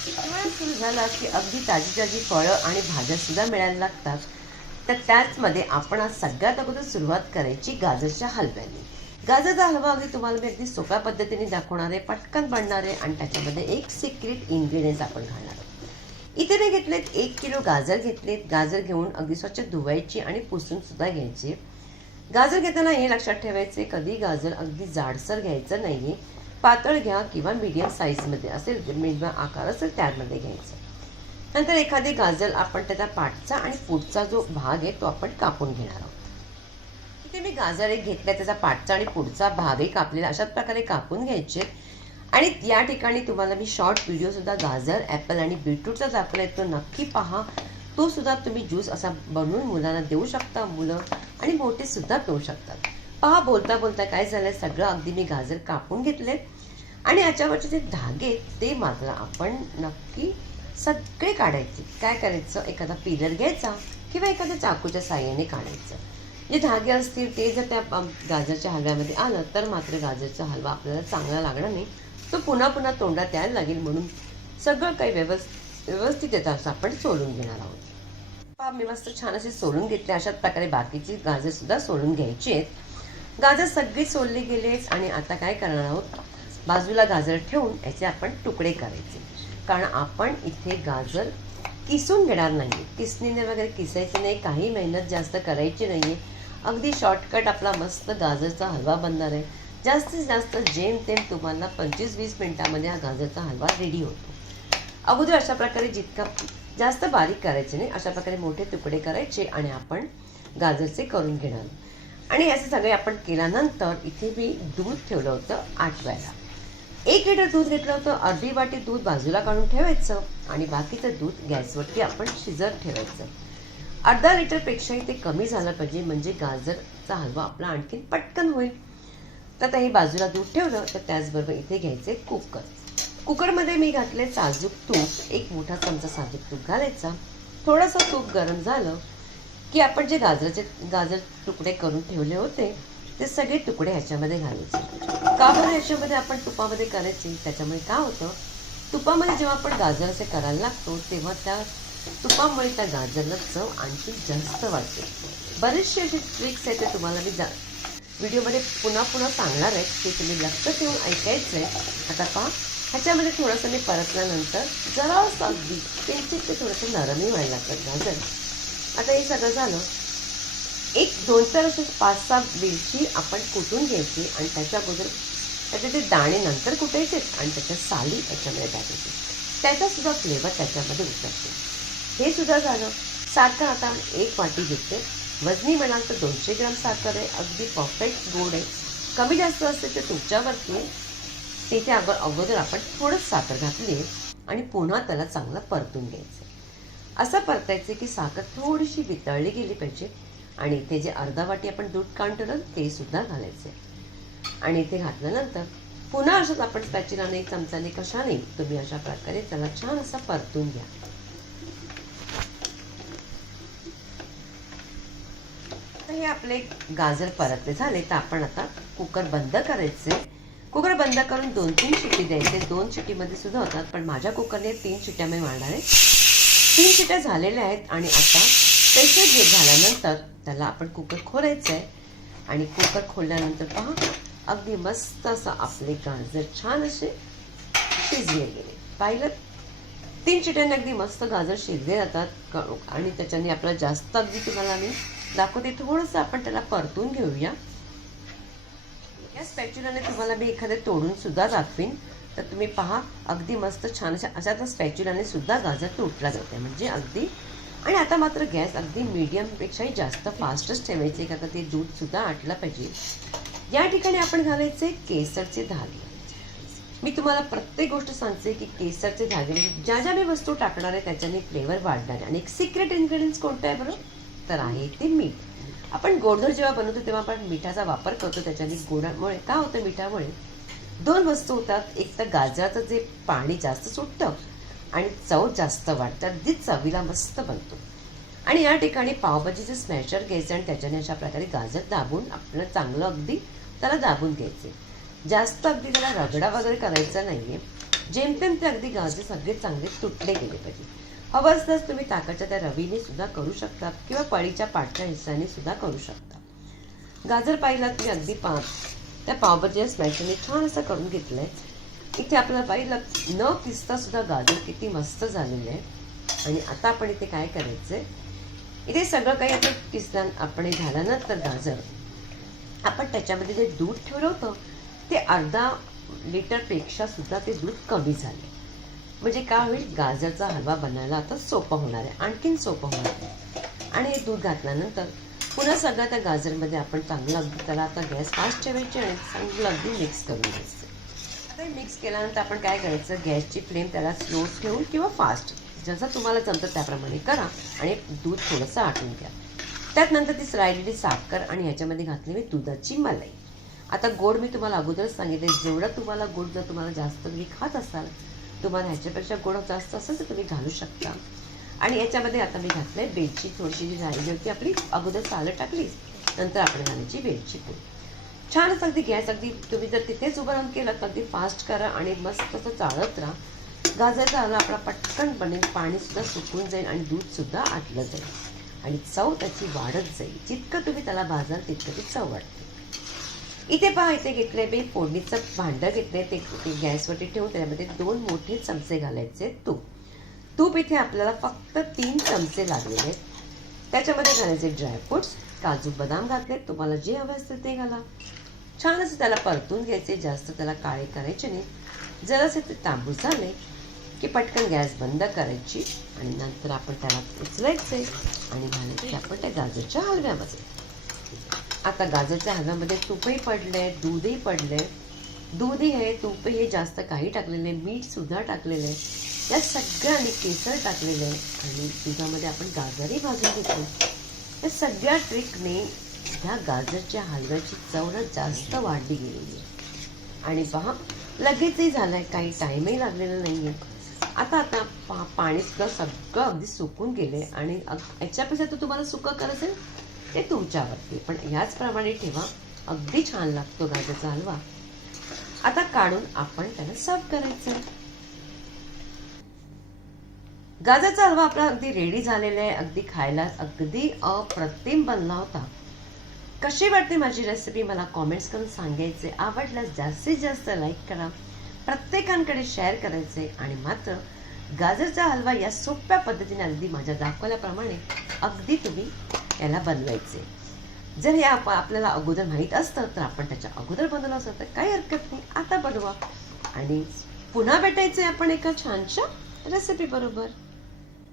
हिवाळा सुरू झाला की अगदी ताजी ताजी फळं आणि भाज्या सुद्धा मिळायला लागतात. तर त्याचमध्ये आपण आज सगळ्यात अगोदर सुरुवात करायची गाजरच्या हलव्याने. गाजरचा हलवा अगदी तुम्हाला मी अगदी सोप्या पद्धतीने दाखवणार आहे, पटकन बनणार आहे आणि त्याच्यामध्ये एक सिक्रेट इन्ग्रेडियंट्स आपण घालणार आहोत. इथे मी घेतलेत 1 किलो गाजर घेतलेत. गाजर घेऊन अगदी स्वच्छ धुवायची आणि पुसून सुद्धा घ्यायची. गाजर घेताना हे लक्षात ठेवायचे, कधी गाजर अगदी जाडसर घ्यायचं नाहीये, पातळ घ्या किंवा मीडियम साईजमध्ये असेल, मीडियम आकार असेल त्यामध्ये घ्यायचं. नंतर एखादी गाजर आपण त्याचा पाठचा आणि पुढचा जो भाग आहे तो आपण कापून घेणार आहोत. इथे मी गाजर एक घेतला, त्याचा पाठचा आणि पुढचा भागही कापलेला अशाच प्रकारे कापून घ्यायचे. आणि या ठिकाणी तुम्हाला मी शॉर्ट व्हिडिओसुद्धा गाजर, ॲपल आणि बीटरूटचा दाखवला आहे, तो नक्की पहा. तो सुद्धा तुम्ही ज्यूस असा बनवून मुलांना देऊ शकता. मुलं आणि मोठे सुद्धा पिऊ शकतात. पहा, बोलता बोलता काय झालंय, सगळं अगदी मी गाजर कापून घेतलेत आणि याच्यावरचे जे धागे ते मात्र आपण नक्की सगळे काढायचे. काय करायचं, एखादा पिलर घ्यायचा किंवा एखाद्या चाकूच्या साहाय्याने काढायचं. जे धागे असतील ते जर त्या गाजरच्या हलव्यामध्ये आलं तर मात्र गाजरचा हलवा आपल्याला चांगला लागणार नाही, तो पुन्हा पुन्हा तोंडात यायला लागेल. म्हणून सगळं काही व्यवस्थित येतं असं आपण सोलून घेणार आहोत. पहा, मी मस्त छान असे सोलून घेतले. अशाच प्रकारे बाकीची गाजर सुद्धा सोलून घ्यायची आहेत. गाजर सगळे सोलले गेलेच आणि आता काय करणार आहोत, बाजूला गाजर ठेवून याचे आपण तुकडे करायचे. कारण आपण इथे गाजर किसून घेणार नाही, किसणीने वगैरे किसायचं नाही, काही मेहनत जास्त करायची नाही. अगदी शॉर्टकट आपला मस्त गाजरचा हलवा बनणार आहे. जास्तीत जास्त जेमतेम तुम्हाला 25-20 मिनिटामध्ये हा गाजरचा हलवा रेडी होतो. अगोदर अशा प्रकारे जितका जास्त बारीक करायचे नाही, अशा प्रकारे मोठे तुकडे करायचे आणि आपण गाजरचे करून घेणार. आणि याचे सगळे आपण केल्यानंतर इथे मी दूध ठेवलं होतं आटवायला. 1 लिटर दूध घेतलं होतं. अर्धी वाटी दूध बाजूला काढून ठेवायचं आणि बाकीचं दूध गॅसवरती आपण शिजत ठेवायचं. अर्धा लिटरपेक्षाही ते कमी झालं पाहिजे, म्हणजे गाजरचा हलवा आपला आणखीन पटकन होईल. तर आता हे बाजूला दूध ठेवलं. तर त्याचबरोबर इथे घ्यायचे कुकर. कुकरमध्ये मी घातले साजूक तूप. 1 मोठा चमचा साजूक तूप घालायचा. थोडंसं तूप गरम झालं की आपण जे गाजर तुकडे करून ठेवले होते ते सगळे तुकडे ह्याच्यामध्ये घालायचे. का बरं ह्याच्यामध्ये आपण तुपामध्ये करायचे, त्याच्यामुळे काय होतं, तुपामध्ये जेव्हा आपण गाजर असे करायला लागतो तेव्हा त्या तुपामुळे त्या गाजरला चव आणखी जास्त वाटते. बरेचसे असे ट्रिक्स आहेत ते तुम्हाला मी व्हिडिओमध्ये पुन्हा पुन्हा सांगणार आहे, ते तुम्ही लक्ष ठेवून ऐकायचं आहे. आता पहा, ह्याच्यामध्ये थोडंसं मी परतल्यानंतर जरासं अगदी किंचित ते थोडंसं नरमही व्हायला लागतं गाजर. आता हे सगळं झालं. 1-2 तर असे 5-6 वेलची आपण कुटून घ्यायची आणि त्याच्या अगोदर त्याचे ते दाणे नंतर कुटायचे आणि त्याच्या साली याच्यामध्ये टाकायचे. त्याचासुद्धा फ्लेवर त्याच्यामध्ये उतरते. हे सुद्धा झालं. साखर आता 1 वाटी घेते. वजनी म्हणाल तर 200 ग्राम साखर आहे. अगदी परफेक्ट गोड आहे. कमी जास्त असते ते तुमच्यावरती आहे. तिथे अगोदर आपण थोडंच साखर घातली आहे आणि पुन्हा त्याला चांगलं परतून घ्यायचं. असं परतायचं की साखर थोडीशी वितळली गेली पाहिजे. आणि इथे जे अर्धा वाटी आपण दूध काढून ठेवलं ते सुद्धा घालायचे आणि इथे घातल्यानंतर पुन्हा असंच आपण स्पॅच्युलाने, चमचाने, कशाने तुम्ही अशा प्रकारे त्याला छान असं परतून घ्या. हे आपले गाजर परतले झाले तर आपण आता कुकर बंद करायचे. कुकर बंद करून 2-3 शिट्टी द्यायचे. 2 शिट्टीमध्ये सुद्धा होतात, पण माझ्या कुकरने 3 शिट्ट्या मी मारणार आहे. 3 शिट्ट्या झालेल्या आहेत आणि आता प्रेशर गेट झाल्यानंतर त्याला आपण कुकर खोलायचं आहे आणि कुकर खोलल्यानंतर पहा, अगदी मस्त असं आपले गाजर छान असे शिजले गेले. पाहिलं, 3 शिट्ट्यांनी अगदी मस्त गाजर शिजले जातात आणि त्याच्याने आपल्याला जास्त अगदी तुम्हाला मी दाखवते. थोडंसं आपण त्याला परतून घेऊया. या स्पॅच्युलाने तुम्हाला मी एखादे तोडून सुद्धा दाखवीन. तर तुम्ही पहा, अगदी मस्त छान अशा त्या स्पॅच्युलाने सुद्धा गाजर तुटला जाते, म्हणजे अगदी. आणि आता मात्र गॅस अगदी मीडियमपेक्षाही जास्त फास्टच ठेवायचे, का ते दूधसुद्धा आटलं पाहिजे. या ठिकाणी आपण घालायचे केसरचे धागे. मी तुम्हाला प्रत्येक गोष्ट सांगते की केसरचे धागे म्हणजे ज्या ज्या मी वस्तू टाकणार आहे त्याच्याने फ्लेवर वाढणार आहे. आणि एक सिक्रेट इन्ग्रेडियंट्स कोणतं आहे बरं, तर आहे ते मीठ. आपण गोडधोड जेव्हा बनवतो तेव्हा आपण मिठाचा वापर करतो. त्याच्याने गोडामुळे काय होतं, मिठामुळे 2 वस्तू होतात. एक तर गाजराचं जे पाणी जास्त सुटतं आणि चव जास्त वाढतं, अगदी चवीला मस्त बनतो. आणि या ठिकाणी पावभाजीचं स्मॅशर घ्यायचं आणि त्याच्याने अशा प्रकारे गाजर दाबून आपलं चांगलं अगदी त्याला दाबून घ्यायचे. जास्त अगदी त्याला रगडा वगैरे करायचा नाही आहे. जेमतेम ते अगदी गाजर सगळे चांगले तुटले गेले पाहिजे. हवं असल्यास तुम्ही ताकाच्या त्या रवीने सुद्धा करू शकता किंवा पळीच्या पाठच्या हिस्साने सुद्धा करू शकता. गाजर पाहिलात मी अगदी त्या पावभाजीच्या स्मॅशरने छान असं करून घेतलंय. इथे आपल्याला पाहिलं न किसता सुद्धा गाजर किती मस्त झालेले आहे. आणि आता आपण इथे काय करायचंय, इथे सगळं काही आता किसला आपण झाल्यानंतर गाजर आपण त्याच्यामध्ये जे दूध ठेवलं होतं ते अर्धा लिटरपेक्षा सुद्धा ते दूध कमी झाले. म्हणजे काय होईल, गाजरचा हलवा बनायला आता सोपं होणार आहे, आणखीन सोपं होणार आहे. आणि हे दूध घातल्यानंतर पुन्हा सगळं त्या गाजरमध्ये आपण चांगलं अगदी त्याला आता गॅस फास्ट ठेवायची आणि चांगलं अगदी मिक्स करून घ्यायचं. आता मिक्स केल्यानंतर आपण काय करायचं, गॅसची फ्लेम त्याला स्लो ठेवून किंवा फास्ट जसं तुम्हाला जमतं त्याप्रमाणे करा आणि दूध थोडंसं आटून घ्या. त्यात नंतर ती राहिलेली साखर आणि ह्याच्यामध्ये घातलेली दुधाची मलाई. आता गोड मी तुम्हाला अगोदरच सांगितले, जेवढं तुम्हाला गोड जर तुम्हाला जास्त तुम्ही खात असाल, तुम्हाला ह्याच्यापेक्षा गोड जास्त असेल तर तुम्ही घालू शकता. आणि याच्यामध्ये आता मी घातलंय वेलची थोडीशी जी राहिली होती आपली, अगोदर सालं टाकली, नंतर आपण घालायची वेलची पूड. छानच अगदी गॅस अगदी तुम्ही जर तिथेच उभं राहून केलं तर अगदी फास्ट करा आणि मस्त असं चाळत राहा. गाजरचा हलवा आपला पटकन बनेल, पाणीसुद्धा सुकून जाईल आणि दूधसुद्धा आटलं जाईल आणि चव त्याची वाढत जाईल. जितकं तुम्ही त्याला भाजाल तितकं ती चव वाढते. इथे पहा, इथे घेतलंय मी फोडणीचं भांडं घेतलंय, ते गॅसवरती ठेवून त्यामध्ये 2 मोठे चमचे घालायचे तूप इथे आपल्याला फक्त 3 चमचे लागलेले आहेत. त्याच्यामध्ये घालायचे ड्रायफ्रुट्स, काजू बदाम घातले, तुम्हाला जे हवे असतील ते घाला. छान असं त्याला परतून घ्यायचे, जास्त त्याला काळे करायचे नाही. जरासे ते तांबूस झाले की पटकन गॅस बंद करायची आणि नंतर आपण त्याला उचलायचे आणि घालायचे आपण त्या गाजरच्या हलव्यामध्ये. आता गाजरच्या हलव्यामध्ये तूपही पडले, दूधही पडले, दूधही आहे, तूपही हे जास्त काही टाकलेले, मीठसुद्धा टाकलेले, या सगळ्या आणि केसर टाकलेले आणि दुधामध्ये आपण गाजरही भाजून घेतले. या सगळ्या ट्रिकने ह्या गाजरच्या हलव्याची चव जास्त वाढली गेलेली आहे. आणि पहा लगेचही झालं आहे, काही टाईमही लागलेला नाही आहे. आता पाणीसुद्धा सगळं अगदी सुकून गेले आणि याच्यापेक्षा तर तुम्हाला सुकं करायचं ते तुमच्यावरती, पण ह्याचप्रमाणे ठेवा, अगदी छान लागतो गाजरचा हलवा. आता काढून आपण त्याला सर्व करायचं. गाजरचा हलवा आपला अगदी रेडी झालेला आहे, अगदी खायला अगदी अप्रतिम बनला होता. कशी वाटते माझी रेसिपी मला कॉमेंट्स करून सांगायचे. आवडल्यास जास्तीत जास्त लाईक करा, प्रत्येकांकडे शेअर करायचे आणि मात्र गाजरचा हलवा या सोप्या पद्धतीने अगदी माझ्या दाखवल्याप्रमाणे अगदी तुम्ही याला बनवायचे. जर हे आपल्याला अगोदर माहीत असतं तर आपण त्याच्या अगोदर बनवलं असतं तर काही हरकत नाही, आता बनवा आणि पुन्हा भेटायचे आपण एका छानशा रेसिपी बरोबर.